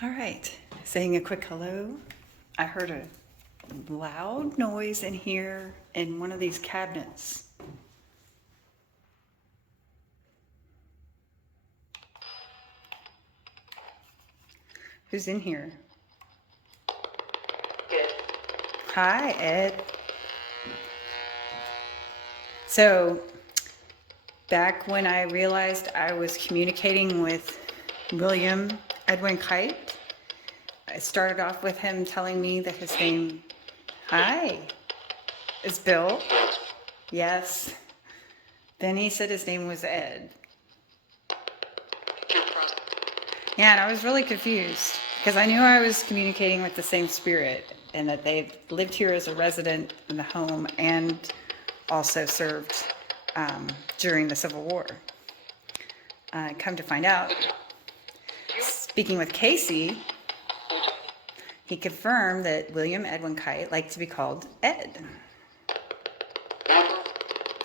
All right, saying a quick hello. I heard a loud noise in here in one of these cabinets. Who's in here? Good. Hi, Ed. So, back when I realized I was communicating with William Edwin Kite, I started off with him telling me that his name, hi, is Bill. Yes. Then he said his name was Ed. Yeah, and I was really confused because I knew I was communicating with the same spirit and that they lived here as a resident in the home and also served during the Civil War. Come to find out, speaking with Casey, he confirmed that William Edwin Kite liked to be called Ed.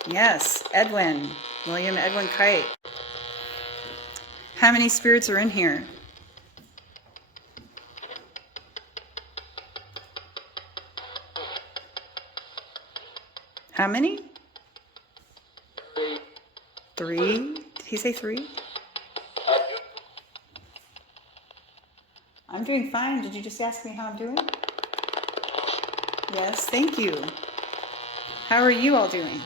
Yes, Edwin, William Edwin Kite. How many spirits are in here? How many? 3? Did he say 3? I'm doing fine. Did you just ask me how I'm doing? Yes, thank you. How are you all doing?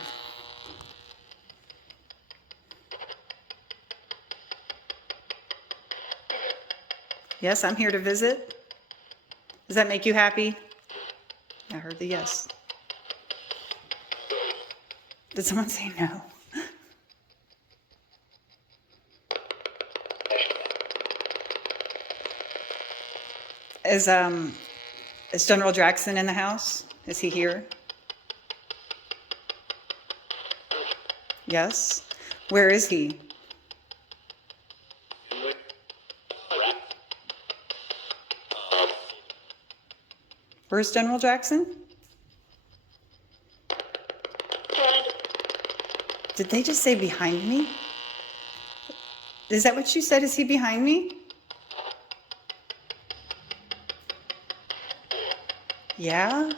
Yes, I'm here to visit. Does that make you happy? I heard the yes. Did someone say no? Is General Jackson in the house? Is he here? Yes. Where is he? Where's General Jackson? Did they just say behind me? Is that what you said? Is he behind me? Yeah?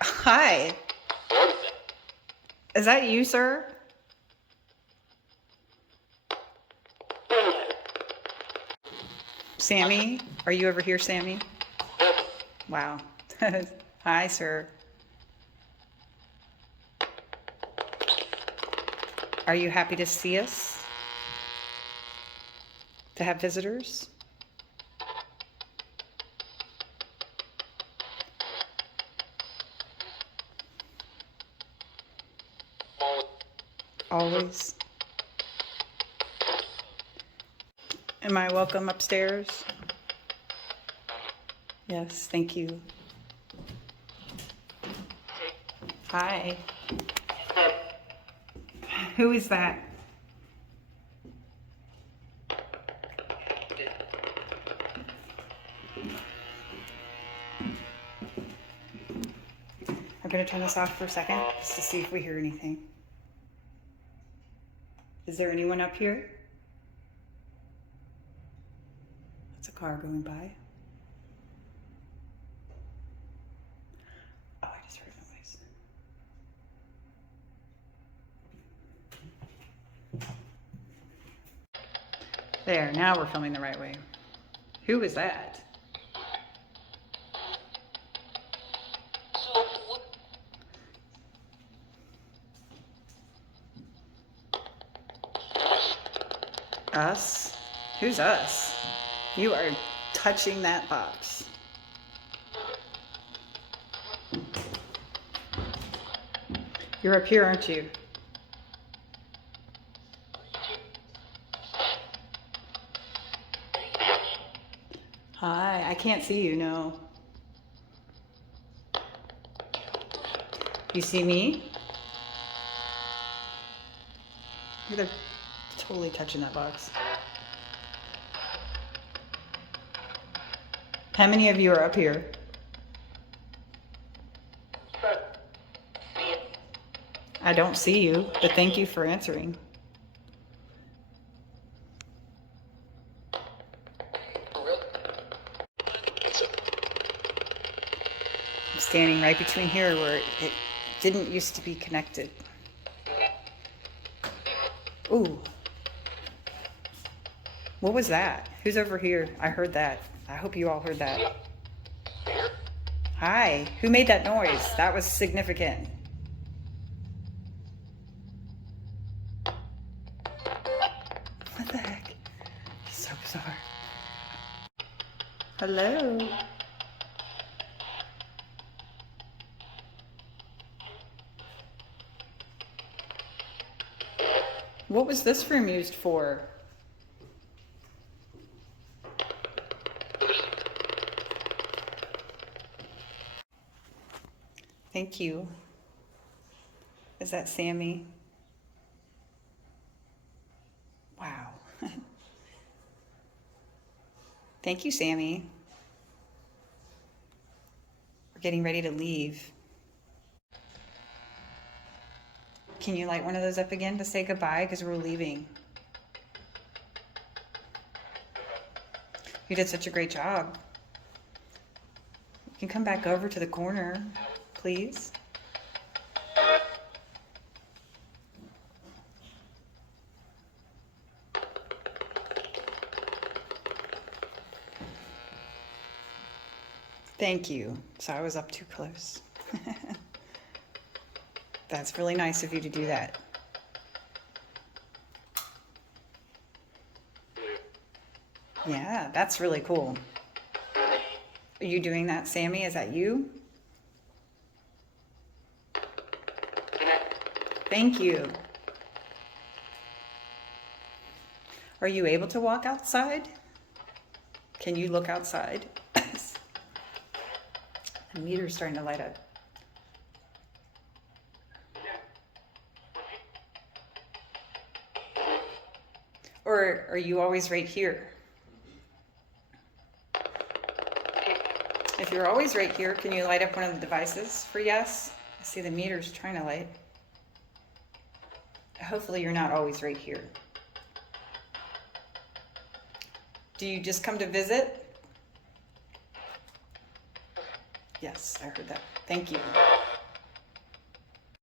Hi. Is that you, sir? Sammy? Are you over here, Sammy? Wow. Hi, sir. Are you happy to see us? To have visitors? Always. Am I welcome upstairs? Yes, thank you. Hi. Who is that? I'm going to turn this off for a second just to see if we hear anything. Is there anyone up here? That's a car going by. Oh, I just heard a noise. There, now we're filming the right way. Who is that? Us? Who's us? You are touching that box. You're up here, aren't you? Hi, I can't see you, no. You see me? They're totally touching that box. How many of you are up here? I don't see you, but thank you for answering. standing right between here where it didn't used to be connected. Ooh. What was that? Who's over here? I heard that. I hope you all heard that. Hi. Who made that noise? That was significant. What the heck? So bizarre. Hello. What was this room used for? Thank you. Is that Sammy? Wow. Thank you, Sammy. We're getting ready to leave. Can you light one of those up again to say goodbye? Because we're leaving. You did such a great job. You can come back over to the corner, please. Thank you. So I was up too close. That's really nice of you to do that. Yeah, that's really cool. Are you doing that, Sammy? Is that you? Thank you. Are you able to walk outside? Can you look outside? The meter's starting to light up. Or are you always right here? If you're always right here, can you light up one of the devices for yes? I see the meter's trying to light. Hopefully you're not always right here. Do you just come to visit? Yes, I heard that. Thank you.